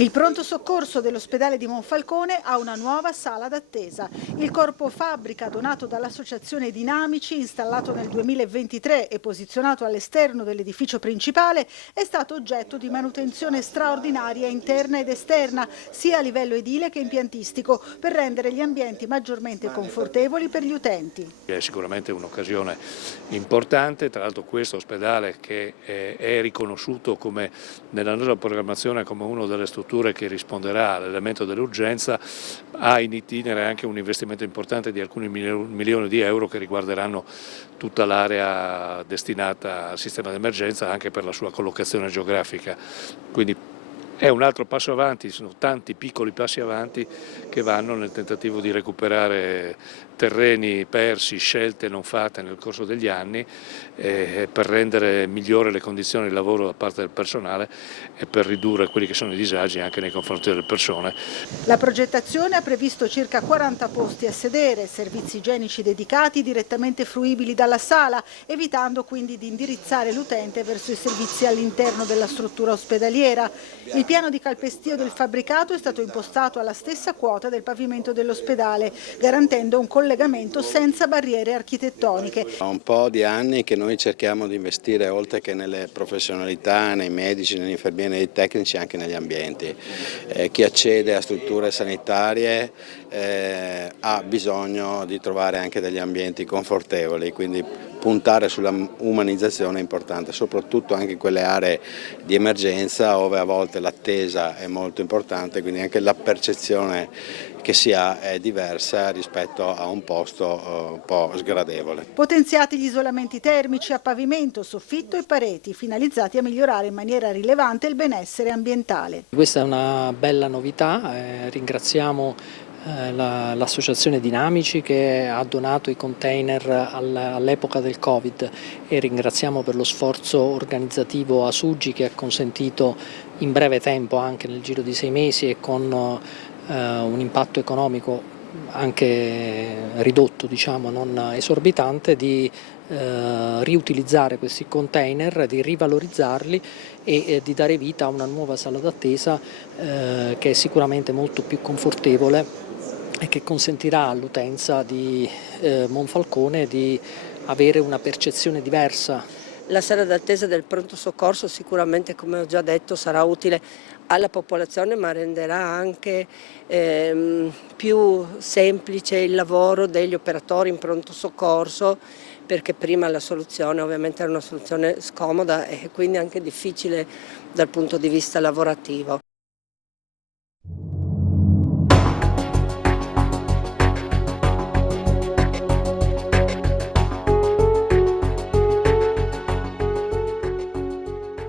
Il pronto soccorso dell'ospedale di Monfalcone ha una nuova sala d'attesa. Il corpo fabbrica donato dall'associazione Dinamici, installato nel 2023 e posizionato all'esterno dell'edificio principale, è stato oggetto di manutenzione straordinaria interna ed esterna, sia a livello edile che impiantistico, per rendere gli ambienti maggiormente confortevoli per gli utenti. È sicuramente un'occasione importante, tra l'altro questo ospedale che è riconosciuto come nella nostra programmazione come una delle strutture che risponderà all'elemento dell'urgenza, ha in itinere anche un investimento importante di alcuni milioni di euro che riguarderanno tutta l'area destinata al sistema d'emergenza anche per la sua collocazione geografica. Quindi è un altro passo avanti, sono tanti piccoli passi avanti che vanno nel tentativo di recuperare terreni persi, scelte non fatte nel corso degli anni per rendere migliore le condizioni di lavoro da parte del personale e per ridurre quelli che sono i disagi anche nei confronti delle persone. La progettazione ha previsto circa 40 posti a sedere, servizi igienici dedicati direttamente fruibili dalla sala, evitando quindi di indirizzare l'utente verso i servizi all'interno della struttura ospedaliera. Il piano di calpestio del fabbricato è stato impostato alla stessa quota del pavimento dell'ospedale, garantendo un collegamento senza barriere architettoniche. È un po' di anni che noi cerchiamo di investire, oltre che nelle professionalità, nei medici, negli infermieri, nei tecnici, anche negli ambienti. Chi accede a strutture sanitarie ha bisogno di trovare anche degli ambienti confortevoli, quindi puntare sulla umanizzazione è importante, soprattutto anche in quelle aree di emergenza dove a volte l'attesa è molto importante, quindi anche la percezione che si ha è diversa rispetto a un posto un po' sgradevole. Potenziati gli isolamenti termici a pavimento, soffitto e pareti, finalizzati a migliorare in maniera rilevante il benessere ambientale. Questa è una bella novità, ringraziamo l'associazione Dinamici che ha donato i container all'epoca del Covid e ringraziamo per lo sforzo organizzativo Asugi che ha consentito in breve tempo, anche nel giro di 6 mesi e con un impatto economico anche ridotto, diciamo, non esorbitante, di riutilizzare questi container, di rivalorizzarli e di dare vita a una nuova sala d'attesa che è sicuramente molto più confortevole e che consentirà all'utenza di Monfalcone di avere una percezione diversa. La sala d'attesa del pronto soccorso sicuramente, come ho già detto, sarà utile alla popolazione, ma renderà anche più semplice il lavoro degli operatori in pronto soccorso, perché prima la soluzione ovviamente era una soluzione scomoda e quindi anche difficile dal punto di vista lavorativo.